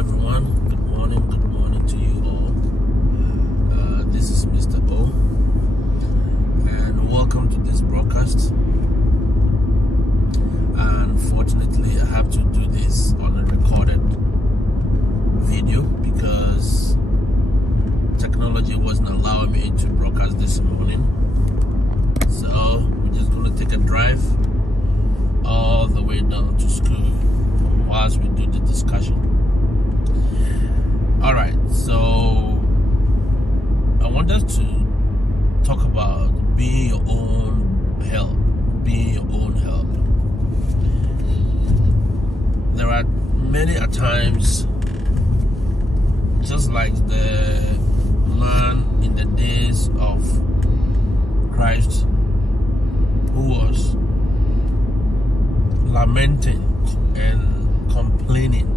everyone. Good morning to you all. This is Mr. O, and welcome to this broadcast. Unfortunately, I have to do this on a recorded video because technology wasn't allowing me to broadcast this morning. So we're just going to take a drive all the way down to school whilst we do the discussion. All right, so I want us to talk about being your own help. Being your own help. There are many a times, just like the man in the days of Christ who was lamenting and complaining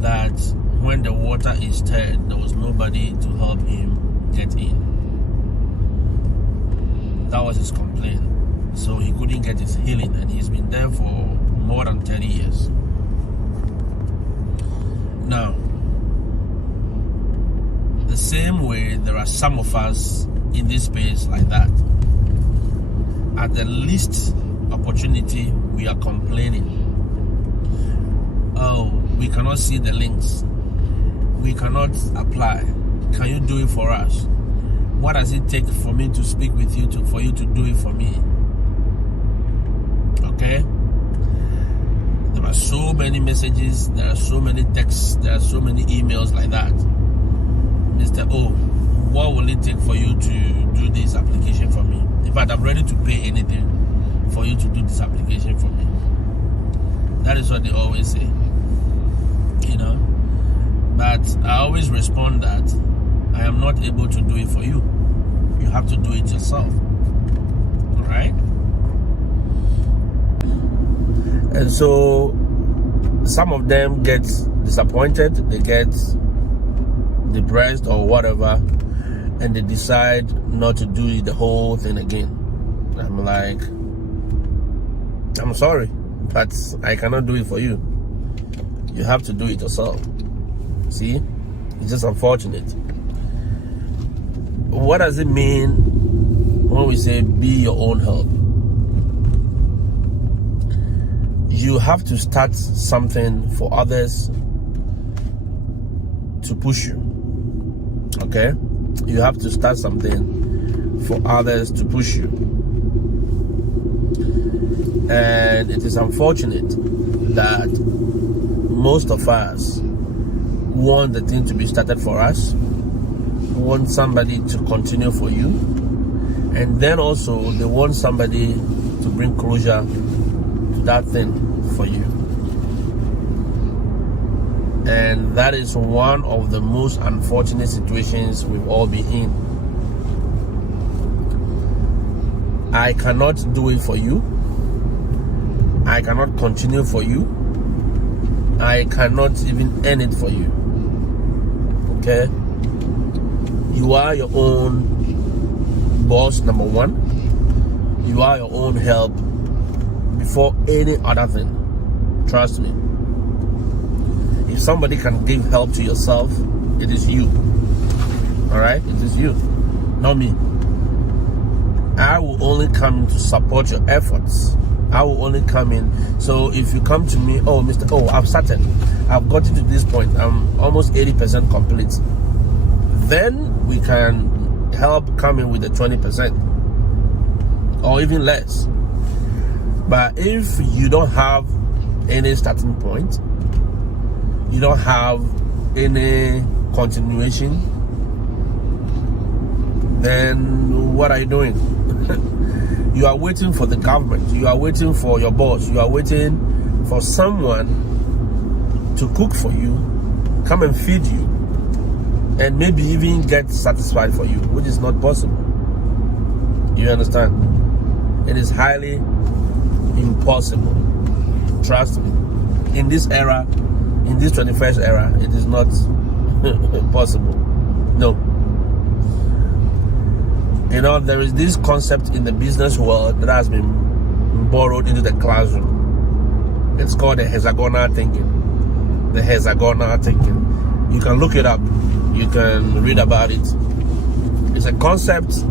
that when the water is stirred, there was nobody to help him get in. That was his complaint. So he couldn't get his healing, and he's been there for more than 30 years. Now, the same way, there are some of us in this space like that. At the least opportunity, we are complaining. Oh, we cannot see the links. We cannot apply. Can you do it for us? What does it take for me to speak with you for you to do it for me? Okay? There are so many messages, there are so many texts, there are so many emails like that. Mr. O, what will it take for you to do this application for me? In fact, I'm ready to pay anything for you to do this application for me. That is what they always say. You know? But I always respond that I am not able to do it for you. You have to do it yourself. Alright? And so some of them get disappointed, they get depressed or whatever, and they decide not to do the whole thing again. I'm like, I'm sorry, but I cannot do it for you. You have to do it yourself. See? It's just unfortunate. What does it mean when we say be your own help? You have to start something for others to push you. Okay? You have to start something for others to push you. And it is unfortunate that most of us want the thing to be started for us, want somebody to continue for you, and then also they want somebody to bring closure to that thing for you. And that is one of the most unfortunate situations we've all been in. I cannot do it for you. I cannot continue for you. I cannot even end it for you. Okay? You are your own boss, number one. You are your own help before any other thing. Trust me. If somebody can give help to yourself, it is you. Alright? It is you, not me. I will only come in to support your efforts. I will only come in. So if you come to me, oh, Mr. Oh, I've started. I've gotten to this point. I'm almost 80% complete. Then we can help come in with the 20% or even less. But if you don't have any starting point, you don't have any continuation, then what are you doing? You are waiting for the government, you are waiting for your boss, you are waiting for someone to cook for you, come and feed you, and maybe even get satisfied for you, which is not possible. You understand? It is highly impossible. Trust me. In this era, in this 21st era, it is not possible. No. You know, there is this concept in the business world that has been borrowed into the classroom. It's called the hexagonal thinking. the hexagonal thinking. You can look it up. You can read about it. It's a concept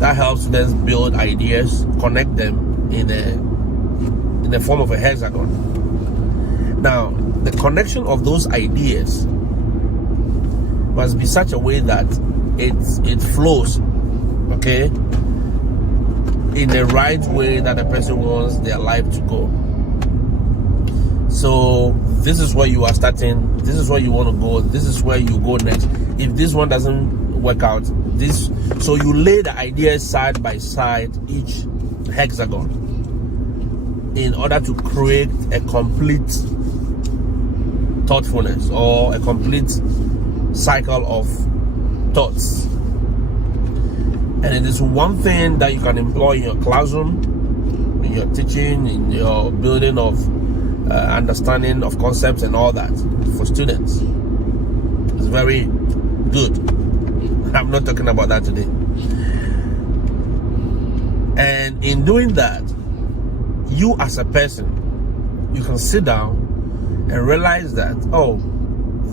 that helps students build ideas, connect them in the form of a hexagon. Now, the connection of those ideas must be such a way that it flows, okay, in the right way that the person wants their life to go. So this is where you are starting, this is where you want to go, this is where you go next. If this one doesn't work out, so you lay the ideas side by side, each hexagon, in order to create a complete thoughtfulness or a complete cycle of thoughts. And it is one thing that you can employ in your classroom, in your teaching, in your building of understanding of concepts and all that for students. It's very good. I'm not talking about that today. And in doing that, you as a person, you can sit down and realize that, oh,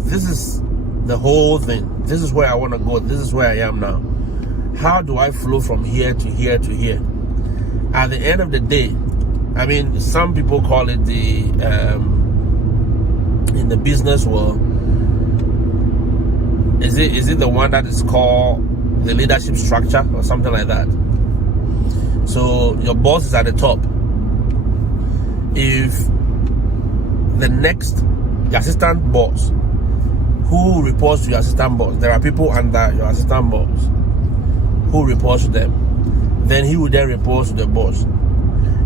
this is the whole thing. This is where I want to go. This is where I am now. How do I flow from here to here to here? At the end of the day, I mean, some people call it in the business world, is it the one that is called the leadership structure or something like that? So your boss is at the top. If the next assistant boss who reports to your assistant boss, there are people under your assistant boss who reports to them, then he will then report to the boss.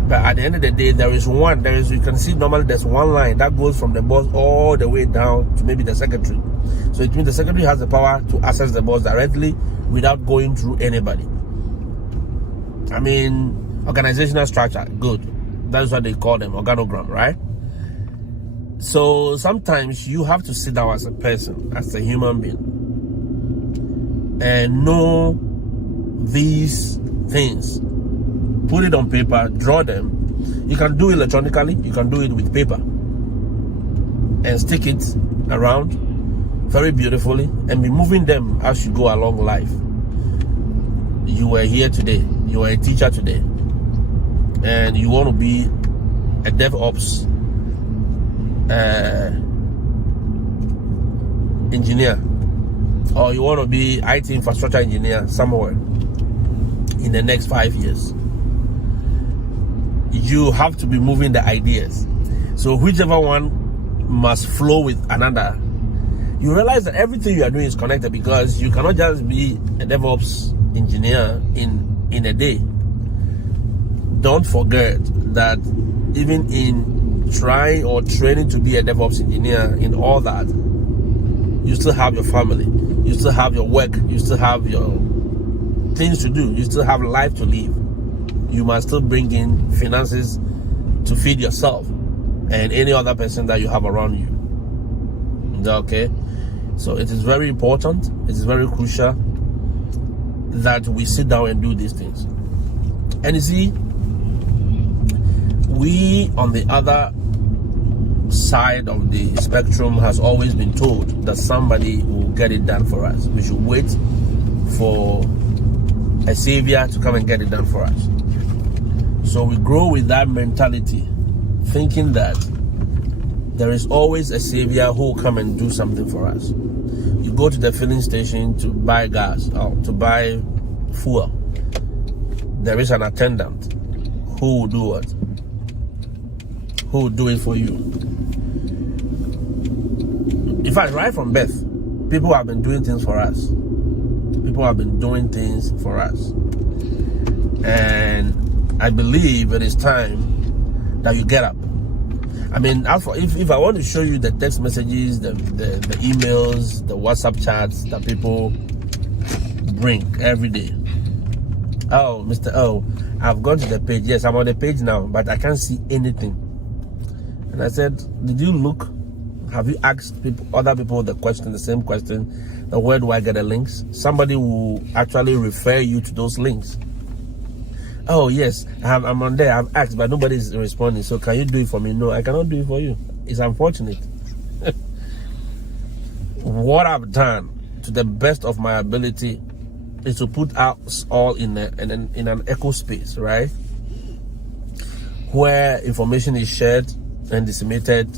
But at the end of the day, you can see normally there's one line that goes from the boss all the way down to maybe the secretary. So it means the secretary has the power to access the boss directly without going through anybody. I mean, organizational structure, good. That's what they call them, organogram, right? So sometimes you have to sit down as a person, as a human being, and know these things. Put it on paper, draw them. You can do it electronically, you can do it with paper, and stick it around very beautifully and be moving them as you go along life. You were here today, you are a teacher today, and you want to be a DevOps engineer, or you want to be IT infrastructure engineer somewhere in the next 5 years. You have to be moving the ideas. So whichever one must flow with another. You realize that everything you are doing is connected, because you cannot just be a DevOps engineer in a day. Don't forget that even in trying or training to be a DevOps engineer, in all that, you still have your family, you still have your work, you still have your things to do, you still have life to live. You must still bring in finances to feed yourself and any other person that you have around you. Okay? So it is very important, it is very crucial that we sit down and do these things. And you see, we on the other side of the spectrum has always been told that somebody will get it done for us. We should wait for a savior to come and get it done for us. So we grow with that mentality, thinking that there is always a savior who will come and do something for us. You go to the filling station to buy gas or to buy fuel. There is an attendant who will do what? Who will do it for you. In fact, right from birth, people have been doing things for us. People have been doing things for us. And I believe it is time that you get up. I mean, if I want to show you the text messages, the emails, the WhatsApp chats that people bring every day. Oh, Mr. O, I've gone to the page. Yes, I'm on the page now, but I can't see anything. And I said, did you look? Have you asked other people the same question? Where do I get the links? Somebody will actually refer you to those links. Oh yes, I'm on there. I've asked, but nobody's responding. So can you do it for me? No, I cannot do it for you. It's unfortunate. what I've done to the best of my ability is to put us all in an echo space, right? Where information is shared and disseminated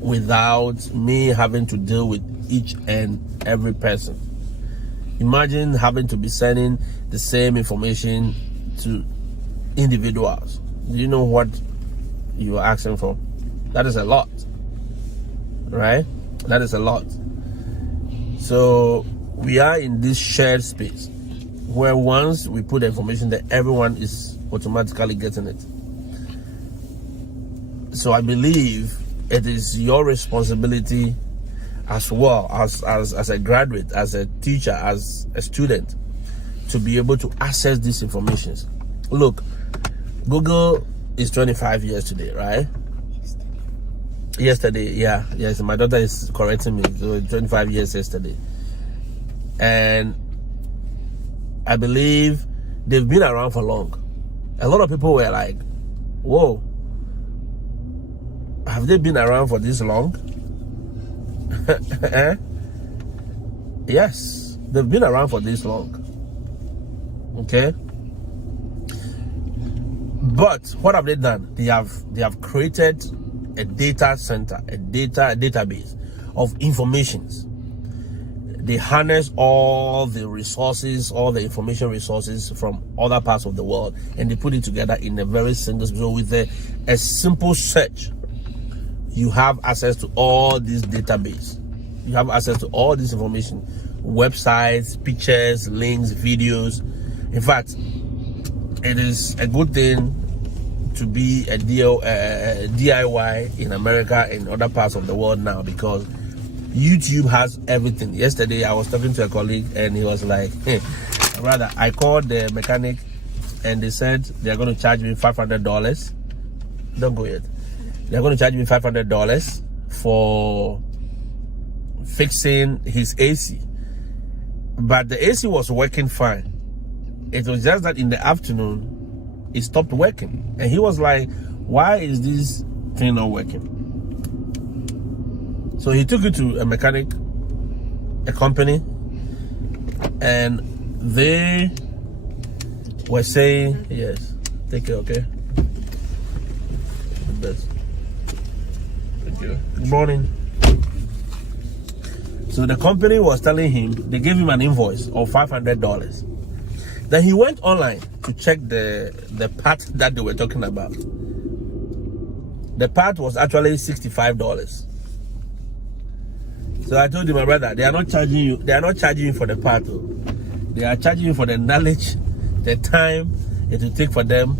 without me having to deal with each and every person. Imagine having to be sending the same information to individuals. Do you know what you are asking for? That is a lot, right? That is a lot. So we are in this shared space where once we put the information there, everyone is automatically getting it. So I believe it is your responsibility as well as a graduate, as a teacher, as a student, to be able to access these informations. Look, Google is 25 years today, right? Yesterday, yeah. Yes, my daughter is correcting me. So 25 years yesterday. And I believe they've been around for long. A lot of people were like, whoa, have they been around for this long? Yes, they've been around for this long. Okay? But what have they done? They have created a data center, a database of informations. They harness all the resources, all the information resources from other parts of the world, and they put it together in a very single. So with a simple search, you have access to all this database. You have access to all this information, websites, pictures, links, videos. In fact, it is a good thing to be a DIY in America and other parts of the world now, because YouTube has everything. Yesterday, I was talking to a colleague and he was like, hey, brother, I called the mechanic and they said they're going to charge me $500. Don't go yet. They're going to charge me $500 for fixing his AC. But the AC was working fine. It was just that in the afternoon, it stopped working. And he was like, why is this thing not working? So he took it to a mechanic, a company, and they were saying, yes, take care, okay? The best. Thank you. Good morning. So the company was telling him, they gave him an invoice of $500. Then he went online to check the part that they were talking about. The part was actually $65. So I told him, my brother, they are not charging you. They are not charging you for the part. They are charging you for the knowledge, the time it will take for them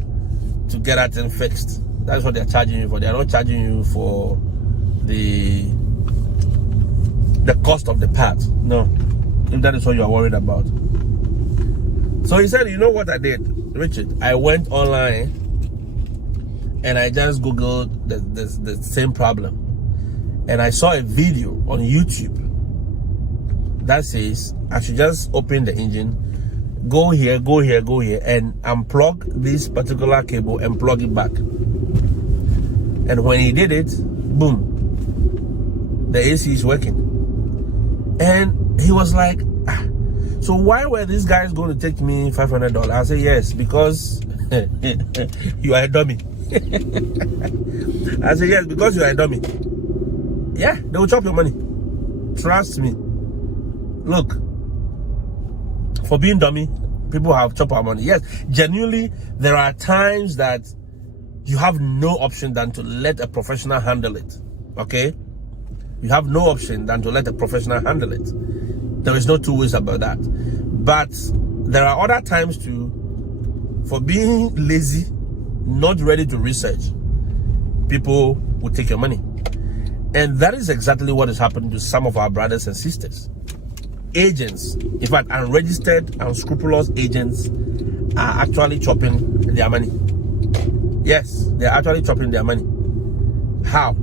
to get that thing fixed. That's what they are charging you for. They are not charging you for the cost of the part. No, if that is what you are worried about. So he said, you know what I did, Richard? I went online and I just Googled the same problem. And I saw a video on YouTube that says I should just open the engine, go here, and unplug this particular cable and plug it back. And when he did it, boom, the AC is working. And he was like, so why were these guys going to take me $500? I said, yes, because you are a dummy. I said, yes, because you are a dummy. Yeah, they will chop your money. Trust me. Look, for being dummy, people have chopped our money. Yes, genuinely, there are times that you have no option than to let a professional handle it. Okay? You have no option than to let a professional handle it. There is no two ways about that. But there are other times too, for being lazy, not ready to research, people will take your money. And that is exactly what is happening to some of our brothers and sisters. Agents, in fact, unregistered, unscrupulous agents are actually chopping their money. Yes, they're actually chopping their money. How?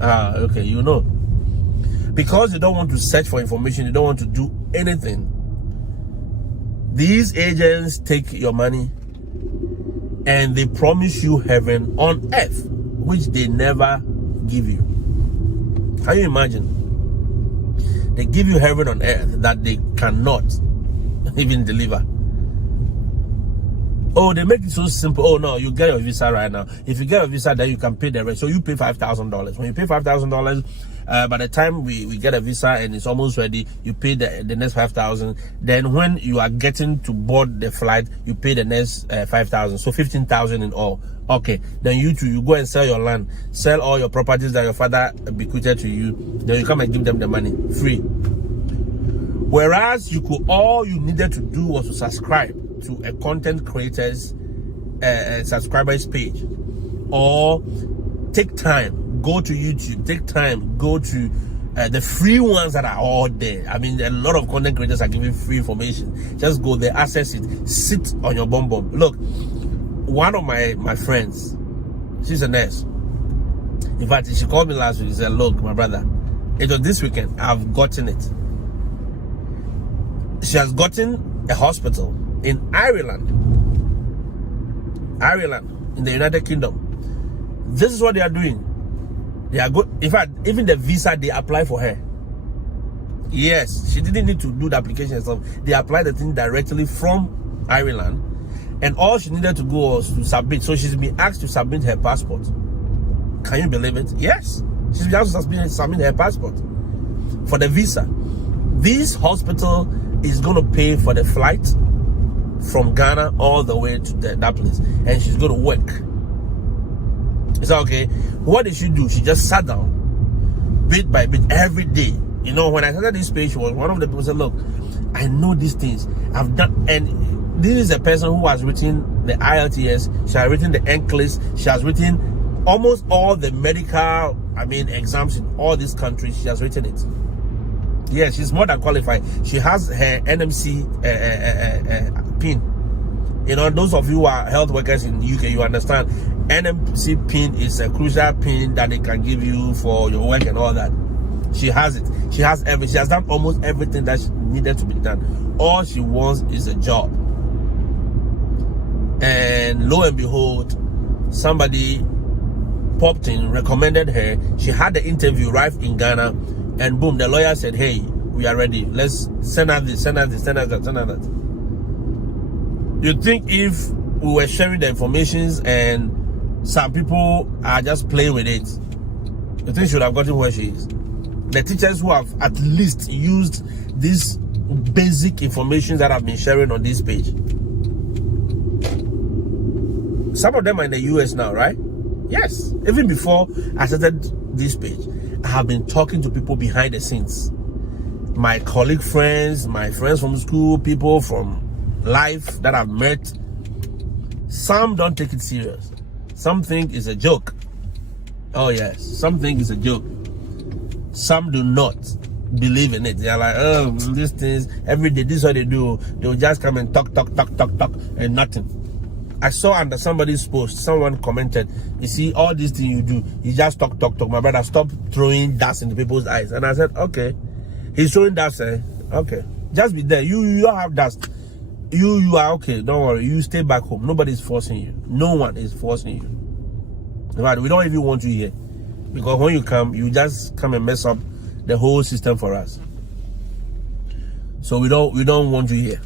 Okay, you know. Because they don't want to search for information, they don't want to do anything. These agents take your money and they promise you heaven on earth, which they never give you. Can you imagine? They give you heaven on earth that they cannot even deliver. Oh, they make it so simple. Oh no, you get your visa right now. If you get a visa, then you can pay the rest. So you pay $5,000. When you pay $5,000, by the time we get a visa and it's almost ready, you pay the next $5,000. Then when you are getting to board the flight, you pay the next $5,000. So $15,000 in all. Okay. Then you go and sell your land, sell all your properties that your father bequeathed to you. Then you come and give them the money free. Whereas all you needed to do was to subscribe to a content creator's subscribers page, or take time, go to YouTube, take time, go to the free ones that are all there. I mean, a lot of content creators are giving free information. Just go there, access it, sit on your bum. Look, one of my friends, she's a nurse. In fact, she called me last week. She said, look, my brother, it was this weekend, I've gotten it. She has gotten a hospital in Ireland, in the United Kingdom. This is what they are doing. They are good. In fact, even the visa they apply for her. Yes, she didn't need to do the application herself. They applied the thing directly from Ireland, and all she needed to go was to submit. So she's been asked to submit her passport. Can you believe it? Yes, she's been asked to submit her passport for the visa. This hospital is going to pay for the flight from Ghana all the way to that place, and she's going to work. Is that okay? What did she do? She just sat down bit by bit every day. You know, when I started this page, she was one of the people who said, look, I know these things I've done. And this is a person who has written the IELTS, she has written the NCLEX, she has written almost all the medical exams in all these countries. She has written it. Yes, she's more than qualified. She has her NMC pin. You know, those of you who are health workers in the UK, you understand. NMC pin is a crucial pin that they can give you for your work and all that. She has it. She has everything. She has done almost everything that needed to be done. All she wants is a job. And lo and behold, somebody popped in, recommended her. She had the interview right in Ghana. And boom, the lawyer said, hey, we are ready. Let's send her this, send her this, send her that, send her that. You think if we were sharing the informations and some people are just playing with it, you think she would have gotten where she is? The teachers who have at least used these basic information that I've been sharing on this page. Some of them are in the US now, right? Yes. Even before I started this page, I have been talking to people behind the scenes. My colleague friends, my friends from school, people from life that I've met. Some don't take it serious. Some think it's a joke. Oh yes, some think it's a joke. Some do not believe in it. They're like, oh, these things, every day, this is what they do. They'll just come and talk, and nothing. I saw under somebody's post, someone commented, you see, all these things you do, you just talk. My brother, stop throwing dust into people's eyes. And I said, okay. He's throwing dust, okay. Just be there. You don't have dust. You are okay. Don't worry. You stay back home. Nobody's forcing you. No one is forcing you. In fact, we don't even want you here. Because when you come, you just come and mess up the whole system for us. So we don't want you here.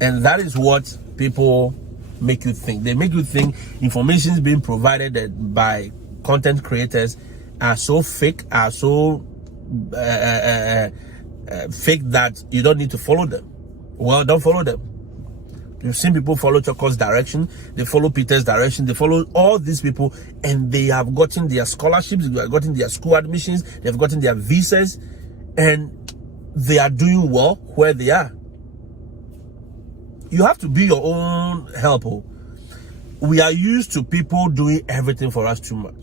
And that is what people make you think. They make you think information is being provided by content creators are so fake, are so fake that you don't need to follow them. Well, don't follow them. You've seen people follow Choko's direction, they follow Peter's direction, they follow all these people, and they have gotten their scholarships, they have gotten their school admissions, they've gotten their visas, and they are doing well where they are. You have to be your own helper. We are used to people doing everything for us too much.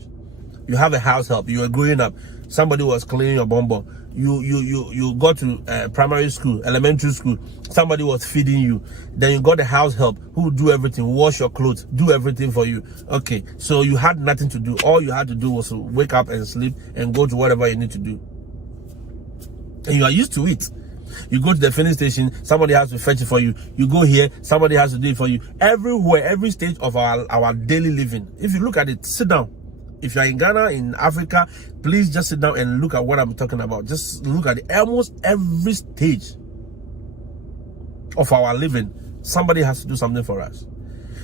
You have a house help. You were growing up. Somebody was cleaning your bum. You got to primary school, elementary school. Somebody was feeding you. Then you got a house help who do everything, wash your clothes, do everything for you. Okay, so you had nothing to do. All you had to do was to wake up and sleep and go to whatever you need to do. And you are used to it. You go to the filling station, somebody has to fetch it for you. You go here, somebody has to do it for you. Everywhere, every stage of our daily living. If you look at it, sit down. If you are in Ghana, in Africa, please just sit down and look at what I'm talking about. Just look at it. Almost every stage of our living, somebody has to do something for us.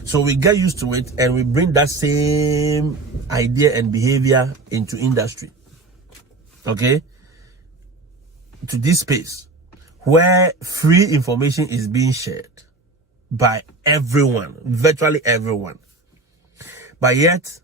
So we get used to it and we bring that same idea and behavior into industry. Okay? To this space where free information is being shared by everyone, virtually everyone. But yet,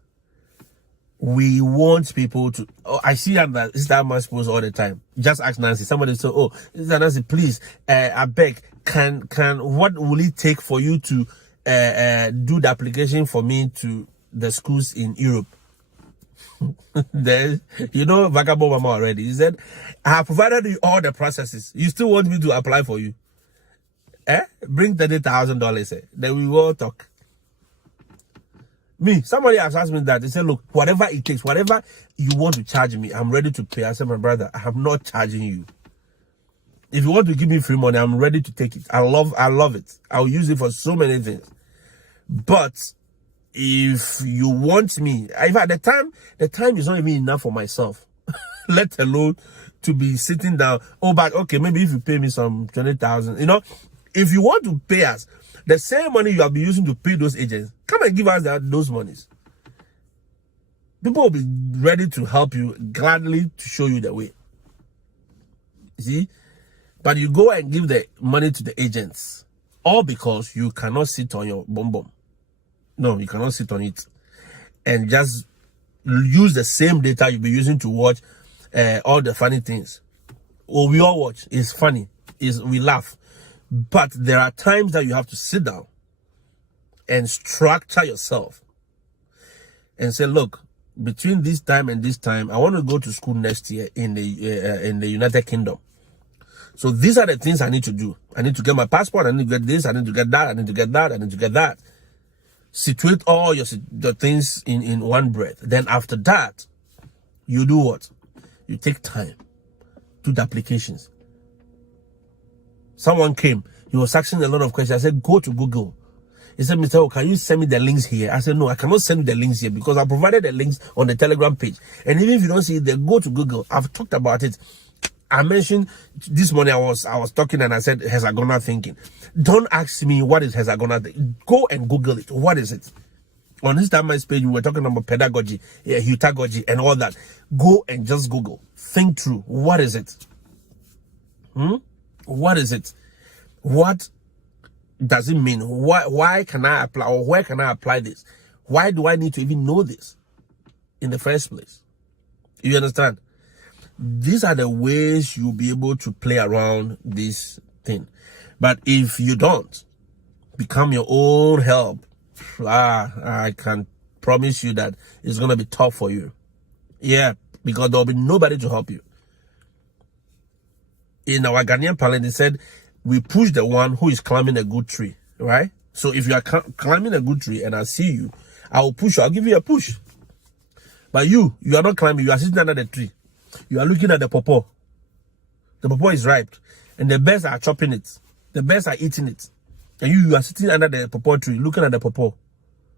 we want people to, I see that Sister Mas post all the time. Just ask Nancy. Somebody say, oh, Sister Nancy, please, I beg, what will it take for you to do the application for me to the schools in Europe? You know, Vagabond Mama already. He said, I have provided you all the processes. You still want me to apply for you? Bring $30,000. Then we will talk. Me, somebody has asked me that. They said, look, whatever it takes, whatever you want to charge me, I'm ready to pay. I said, my brother, I'm not charging you. If you want to give me free money, I'm ready to take it. I love it. I'll use it for so many things. But if you want me, if at the time is not even enough for myself, let alone to be sitting down. Oh, but okay, maybe if you pay me some 20,000, you know, if you want to pay us the same money you have been using to pay those agents, come and give us those monies. People will be ready to help you, gladly to show you the way. You see? But you go and give the money to the agents, all because you cannot sit on your bum. No, you cannot sit on it and just use the same data you'll be using to watch all the funny things. Well, we all watch. It's funny. We laugh. But there are times that you have to sit down and structure yourself and say, look, between this time and this time, I want to go to school next year in the United Kingdom. So these are the things I need to do. I need to get my passport. I need to get this. I need to get that. I need to get that. I need to get that. Situate all your things in one breath. Then after that, you do what? You take time. Do the applications. Someone came. He was asking a lot of questions. I said, go to Google. He said, Mr. O, can you send me the links here? I said, no, I cannot send you the links here because I provided the links on the Telegram page. And even if you don't see it, then go to Google. I've talked about it. I mentioned this morning, I was talking and I said, hexagonal thinking. Don't ask me what is hexagonal thinking. Go and Google it. What is it? On this time, my page, we were talking about pedagogy, heutagogy, and all that. Go and just Google. Think through. What is it? What is it? What does it mean? Why can I apply, or where can I apply this? Why do I need to even know this in the first place? You understand? These are the ways you'll be able to play around this thing. But if you don't become your own help, I can promise you that it's going to be tough for you. Yeah, because there'll be nobody to help you. In our Ghanaian parlance, they said, we push the one who is climbing a good tree, right? So if you are climbing a good tree and I see you, I will push you. I'll give you a push. But you are not climbing. You are sitting under the tree. You are looking at the pawpaw. The pawpaw is ripe. And the birds are chopping it. The birds are eating it. And you are sitting under the pawpaw tree, looking at the pawpaw.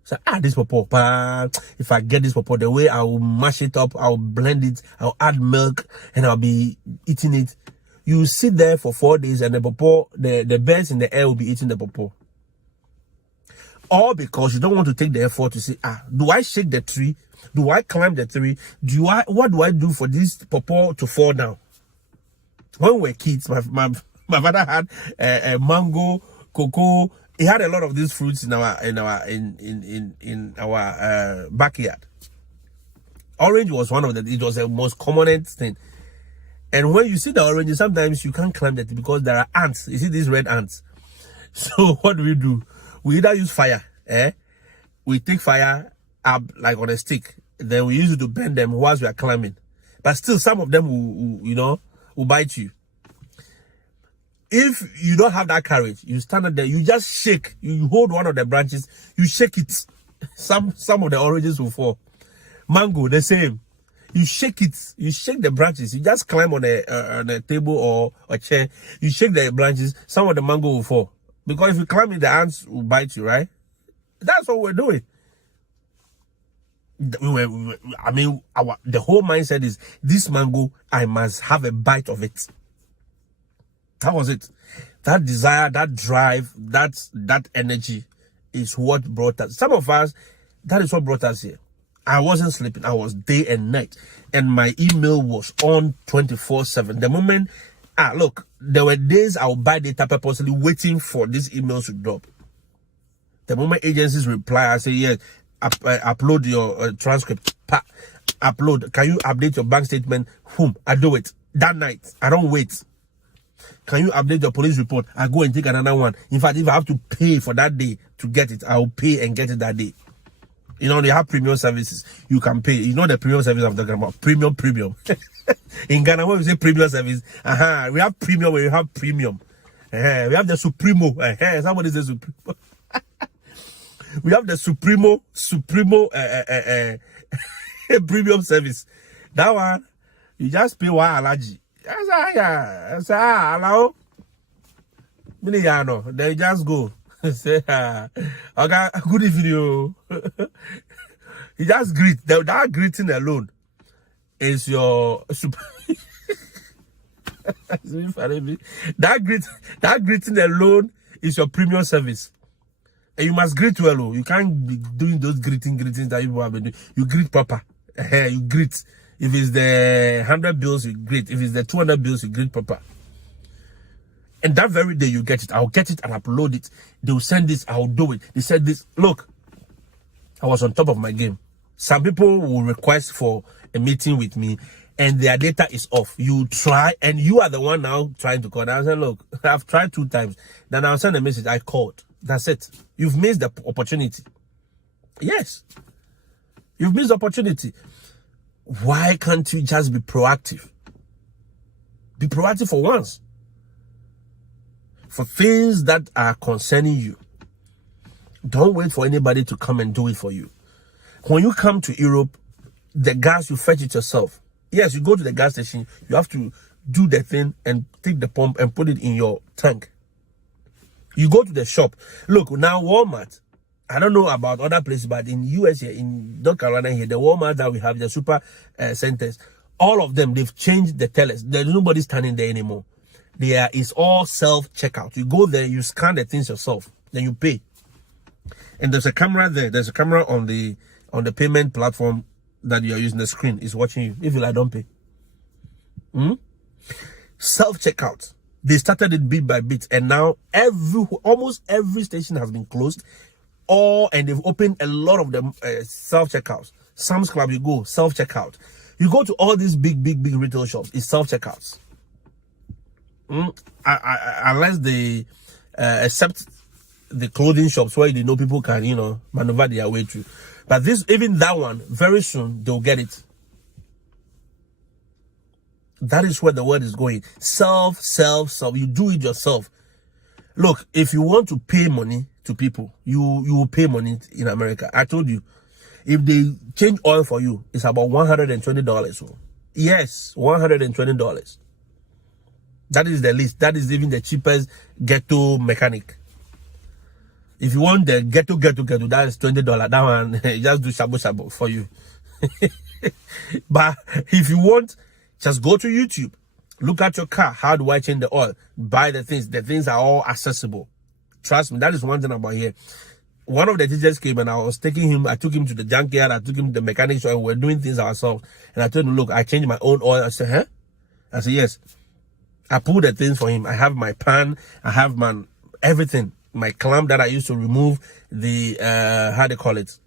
So, this pawpaw, if I get this pawpaw, the way I will mash it up, I'll blend it, I'll add milk, and I'll be eating it. You sit there for 4 days and the pawpaw, the birds in the air will be eating the pawpaw. All because you don't want to take the effort to say, do I shake the tree? Do I climb the tree? What do I do for this pawpaw to fall down? When we were kids, my father had a mango, cocoa. He had a lot of these fruits in our backyard. Orange was one of them. It was the most common thing. And when you see the oranges, sometimes you can't climb that because there are ants. You see these red ants. So what do? We either use fire. We take fire up like on a stick. Then we use it to burn them whilst we are climbing. But still, some of them will bite you. If you don't have that courage, you stand up there, you just shake. You hold one of the branches, you shake it. Some of the oranges will fall. Mango, the same. You shake it. You shake the branches. You just climb on a table or a chair. You shake the branches. Some of the mango will fall. Because if you climb it, the ants will bite you, right? That's what we're doing. I mean, the whole mindset is this mango, I must have a bite of it. That was it. That desire, that drive, that energy is what brought us. Some of us, that is what brought us here. I wasn't sleeping. I was day and night. And my email was on 24/7. The moment, look, there were days I would buy data purposely waiting for these emails to drop. The moment agencies reply, I say, yes, upload your transcript. Upload. Can you update your bank statement? I do it. That night. I don't wait. Can you update your police report? I go and take another one. In fact, if I have to pay for that day to get it, I'll pay and get it that day. You know, they have premium services. You can pay. You know the premium service I'm talking about. Premium. In Ghana, when we say premium service, we have premium where you have premium. We have the Supremo. Somebody says Supremo. We have the Supremo premium service. That one, you just pay one allergy. Hello. Then you just go. Say, okay, good evening. You just greet. That greeting alone is your super. that greeting alone is your premium service. And you must greet well. You can't be doing those greetings that people have been doing. You greet proper. You greet. If it's the 100 bills, you greet. If it's the 200 bills, you greet proper. And that very day you get it. I'll get it and upload it. They will send this. I'll do it. They said this. Look, I was on top of my game. Some people will request for a meeting with me and their data is off. You try and you are the one now trying to call. I said, look, I've tried 2 times. Then I'll send a message. I called. That's it. You've missed the opportunity. Yes. You've missed the opportunity. Why can't you just be proactive? Be proactive for once. For things that are concerning you. Don't wait for anybody to come and do it for you. When you come to Europe, the gas, you fetch it yourself. Yes, you go to the gas station, you have to do the thing and take the pump and put it in your tank. You go to the shop. Look, now Walmart, I don't know about other places, but in US here, in North Carolina here, the Walmart that we have, the super centers, all of them, they've changed the tellers. There's nobody standing there anymore. There is all self-checkout. You go there, you scan the things yourself, then you pay. And there's a camera there. There's a camera on the payment platform that you are using. The screen is watching you. If you like, don't pay. Self-checkout. They started it bit by bit, and now almost every station has been closed. And they've opened a lot of them self-checkouts. Sam's Club, you go self-checkout. You go to all these big retail shops, it's self-checkouts. Unless they accept the clothing shops where they know people can, maneuver their way through. But even that one, very soon they'll get it. That is where the word is going. Self. You do it yourself. Look, if you want to pay money to people, you will pay money in America. I told you, if they change oil for you, it's about $120. Yes, $120. That is the least. That is even the cheapest ghetto mechanic. If you want the ghetto, that is $20. That one, just do shabu for you. But if you want, just go to YouTube. Look at your car. How do I change the oil? Buy the things. The things are all accessible. Trust me, that is one thing about here. One of the teachers came and I took him to the junkyard. I took him to the mechanic shop. We're doing things ourselves. And I told him, look, I changed my own oil. I said, huh? I said, yes. I pulled the things for him. I have my pan. I have everything. My clamp that I used to remove the, how do you call it?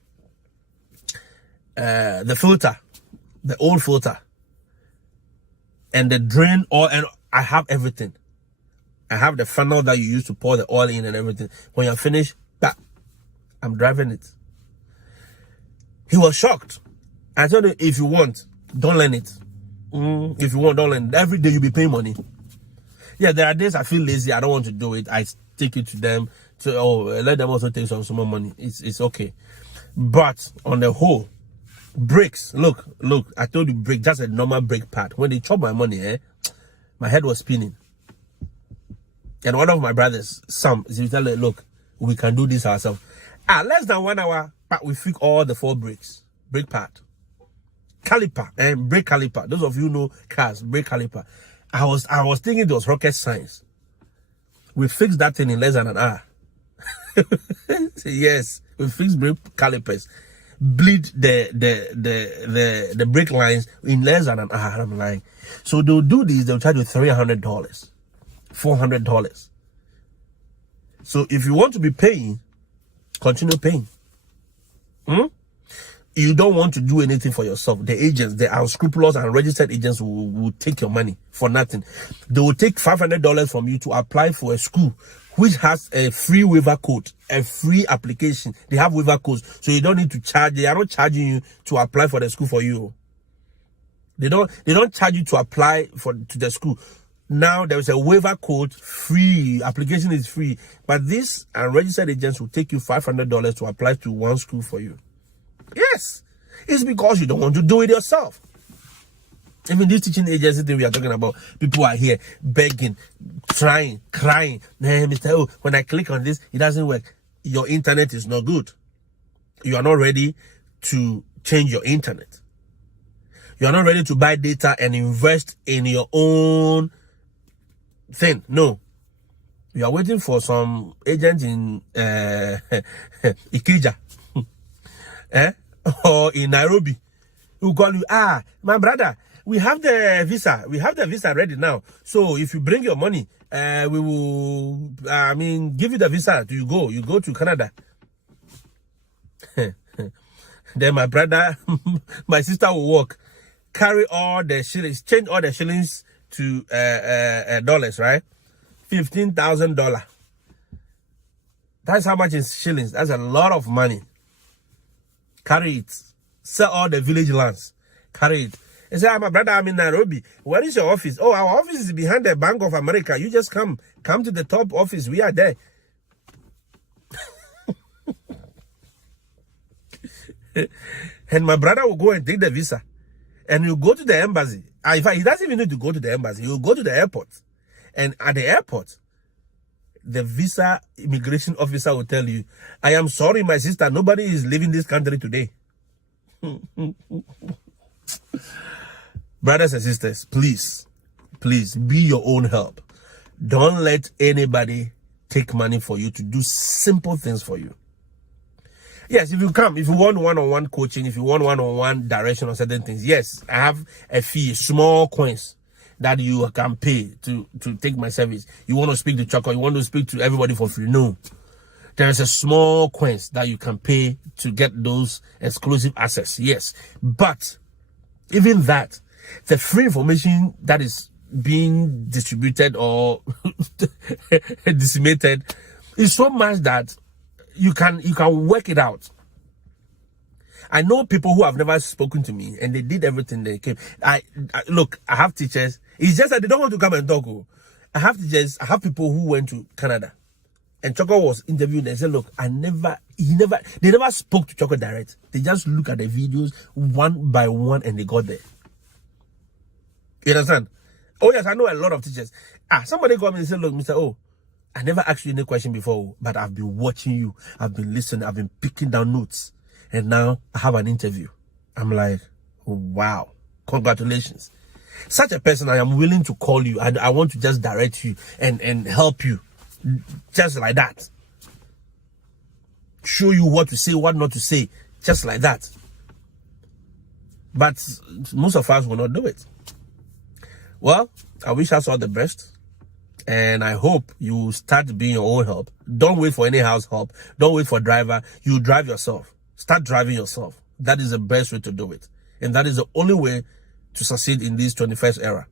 The filter. The old filter. And the drain oil. And I have everything. I have the funnel that you use to pour the oil in and everything. When you're finished, I'm driving it. He was shocked. I told him, if you want, don't learn it. If you want, don't learn it. Every day you'll be paying money. Yeah, there are days I feel lazy. I don't want to do it. I take it to them. Let them also take some more money. It's okay. But on the whole, brakes. Look. I told you brake. Just a normal brake pad. When they chop my money, my head was spinning. And one of my brothers, Sam, he tell me, look, we can do this ourselves. Less than 1 hour, but we fix all the 4 brakes. brake pad, caliper, and brake caliper. Those of you know cars, brake caliper. I was thinking it was rocket science. We fixed that thing in less than an hour. Yes, we fixed brake calipers, bleed the brake lines in less than an hour. I'm like, so they'll do this, they'll charge you $300, $400. So if you want to be paying, continue paying. You don't want to do anything for yourself. The agents, the unscrupulous and registered agents will take your money for nothing. They will take $500 from you to apply for a school which has a free waiver code, a free application. They have waiver codes, so you don't need to charge. They are not charging you to apply for the school for you. They don't charge you to apply to the school. Now there is a waiver code, free application is free, but these unregistered agents will take you $500 to apply to one school for you. Yes, it's because you don't want to do it yourself. Even this teaching agency thing we are talking about, people are here begging, trying, crying. Hey, Mr. Oh, when I click on this, it doesn't work. Your internet is not good. You are not ready to change your internet. You are not ready to buy data and invest in your own thing. No. You are waiting for some agent in Ikeja. Or in Nairobi, who call you, my brother, we have the visa. We have the visa ready now. So if you bring your money, we will, give you the visa. You go to Canada. Then my brother, my sister will work, carry all the shillings, change all the shillings to dollars, right? $15,000. That's how much is shillings. That's a lot of money. Carry it. Sell all the village lands. Carry it. He said, my brother, I'm in Nairobi. Where is your office? Oh, our office is behind the Bank of America. You just come to the top office. We are there. And my brother will go and take the visa. And you go to the embassy. In fact, he doesn't even need to go to the embassy. He'll go to the airport. And at the airport, the visa immigration officer will tell you, I am sorry, my sister, nobody is leaving this country today. Brothers and sisters, please be your own help. Don't let anybody take money for you to do simple things for you. Yes, if you want one-on-one coaching, if you want one-on-one direction on certain things, yes, I have a fee, small coins that you can pay to take my service. You want to speak to Choco, you want to speak to everybody for free. No. There is a small coins that you can pay to get those exclusive access. Yes. But even that, the free information that is being distributed or disseminated is so much that you can work it out. I know people who have never spoken to me and they did everything they came. Look, I have teachers. It's just that they don't want to come and talk. I have teachers. I have people who went to Canada, and Choco was interviewed. They said, "Look, they never spoke to Choco direct. They just look at the videos one by one, and they got there." You understand? Oh yes, I know a lot of teachers. Somebody called me and said, "Look, Mr. O, I never asked you any question before, but I've been watching you. I've been listening. I've been picking down notes, and now I have an interview." I'm like, wow, congratulations. Such a person, I am willing to call you and I want to just direct you and help you just like that. Show you what to say, what not to say, just like that. But most of us will not do it. Well, I wish us all the best. And I hope you start being your own help. Don't wait for any house help. Don't wait for a driver. You drive yourself. Start driving yourself. That is the best way to do it. And that is the only way to succeed in this 21st era.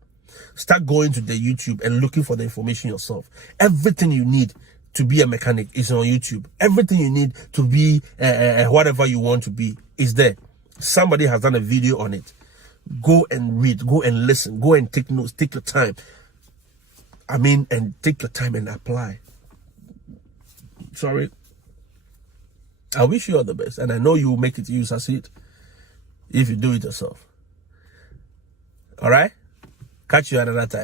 Start going to the YouTube and looking for the information yourself. Everything you need to be a mechanic is on YouTube. Everything you need to be whatever you want to be is there. Somebody has done a video on it. Go and read, go and listen, go and take notes, take your time. And take your time and apply. Sorry. I wish you all the best. And I know you will make it, you succeed if you do it yourself. All right? Catch you another time.